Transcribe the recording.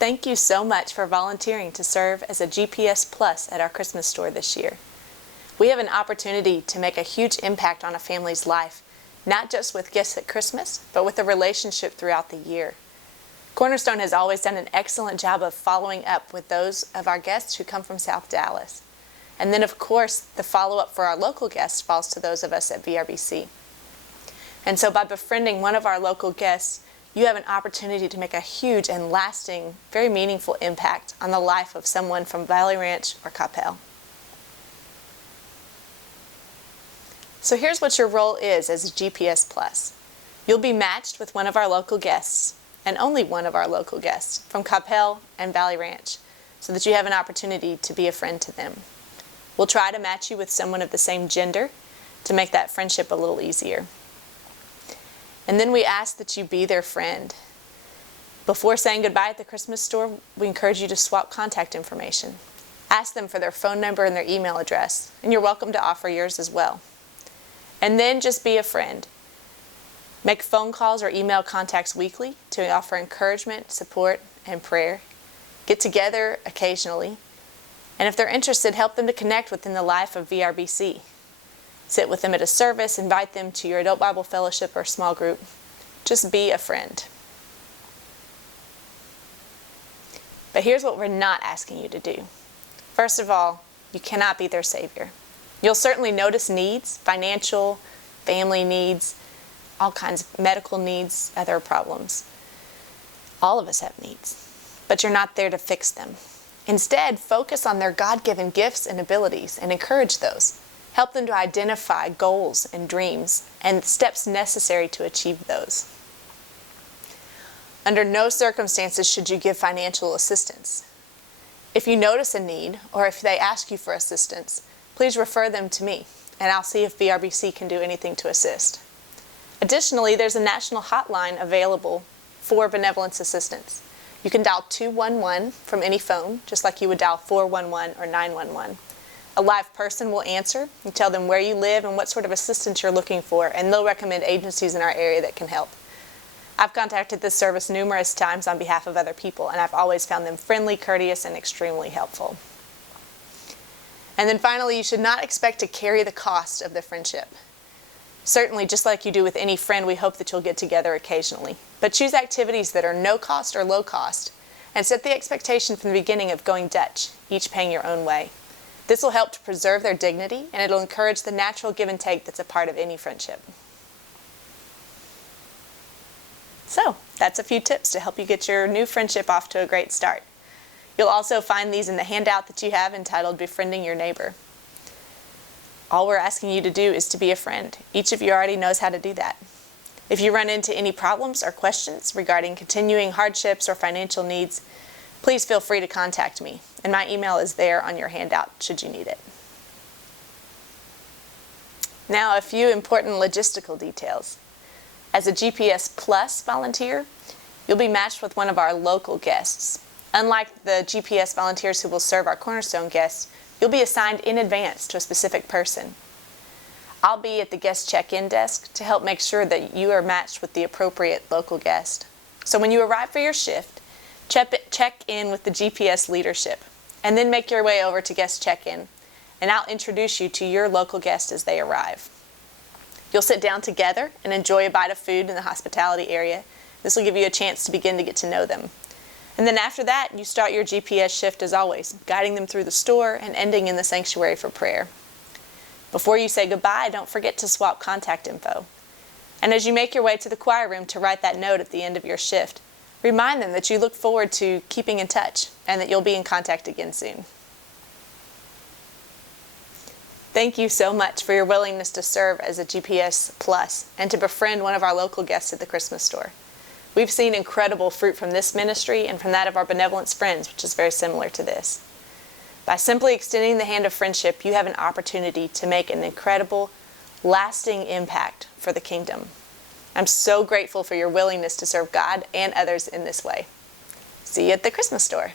Thank you so much for volunteering to serve as a GPS Plus at our Christmas store this year. We have an opportunity to make a huge impact on a family's life, not just with gifts at Christmas, but with a relationship throughout the year. Cornerstone has always done an excellent job of following up with those of our guests who come from South Dallas. And then, of course, the follow-up for our local guests falls to those of us at VRBC. And so by befriending one of our local guests, you have an opportunity to make a huge and lasting, very meaningful impact on the life of someone from Valley Ranch or Coppell. So here's what your role is as a GPS Plus. You'll be matched with one of our local guests, and only one of our local guests, from Coppell and Valley Ranch, so that you have an opportunity to be a friend to them. We'll try to match you with someone of the same gender to make that friendship a little easier. And then we ask that you be their friend. Before saying goodbye at the Christmas store, we encourage you to swap contact information. Ask them for their phone number and their email address, and you're welcome to offer yours as well. And then just be a friend. Make phone calls or email contacts weekly to offer encouragement, support, and prayer. Get together occasionally. And if they're interested, help them to connect within the life of VRBC. Sit with them at a service, invite them to your adult Bible fellowship or small group. Just be a friend. But here's what we're not asking you to do. First of all, you cannot be their Savior. You'll certainly notice needs, financial, family needs, all kinds of medical needs, other problems. All of us have needs, but you're not there to fix them. Instead, focus on their God-given gifts and abilities and encourage those. Help them to identify goals and dreams and steps necessary to achieve those. Under no circumstances should you give financial assistance. If you notice a need or if they ask you for assistance, please refer them to me, and I'll see if VRBC can do anything to assist. Additionally, there's a national hotline available for benevolence assistance. You can dial 211 from any phone, just like you would dial 411 or 911. A live person will answer. You tell them where you live and what sort of assistance you're looking for, and they'll recommend agencies in our area that can help. I've contacted this service numerous times on behalf of other people, and I've always found them friendly, courteous, and extremely helpful. And then finally, you should not expect to carry the cost of the friendship. Certainly, just like you do with any friend, we hope that you'll get together occasionally. But choose activities that are no cost or low cost, and set the expectation from the beginning of going Dutch, each paying your own way. This will help to preserve their dignity, and it'll encourage the natural give and take that's a part of any friendship. So, that's a few tips to help you get your new friendship off to a great start. You'll also find these in the handout that you have entitled Befriending Your Neighbor. All we're asking you to do is to be a friend. Each of you already knows how to do that. If you run into any problems or questions regarding continuing hardships or financial needs, please feel free to contact me, and my email is there on your handout should you need it. Now, a few important logistical details. As a GPS Plus volunteer, you'll be matched with one of our local guests. Unlike the GPS volunteers who will serve our Cornerstone guests, you'll be assigned in advance to a specific person. I'll be at the guest check-in desk to help make sure that you are matched with the appropriate local guest. So when you arrive for your shift, check in with the GPS leadership, and then make your way over to guest check-in, and I'll introduce you to your local guest as they arrive. You'll sit down together and enjoy a bite of food in the hospitality area. This will give you a chance to begin to get to know them. And then after that, you start your GPS shift as always, guiding them through the store and ending in the sanctuary for prayer. Before you say goodbye, don't forget to swap contact info. And as you make your way to the choir room to write that note at the end of your shift, remind them that you look forward to keeping in touch and that you'll be in contact again soon. Thank you so much for your willingness to serve as a GPS Plus and to befriend one of our local guests at the Christmas store. We've seen incredible fruit from this ministry and from that of our benevolence friends, which is very similar to this. By simply extending the hand of friendship, you have an opportunity to make an incredible, lasting impact for the kingdom. I'm so grateful for your willingness to serve God and others in this way. See you at the Christmas store.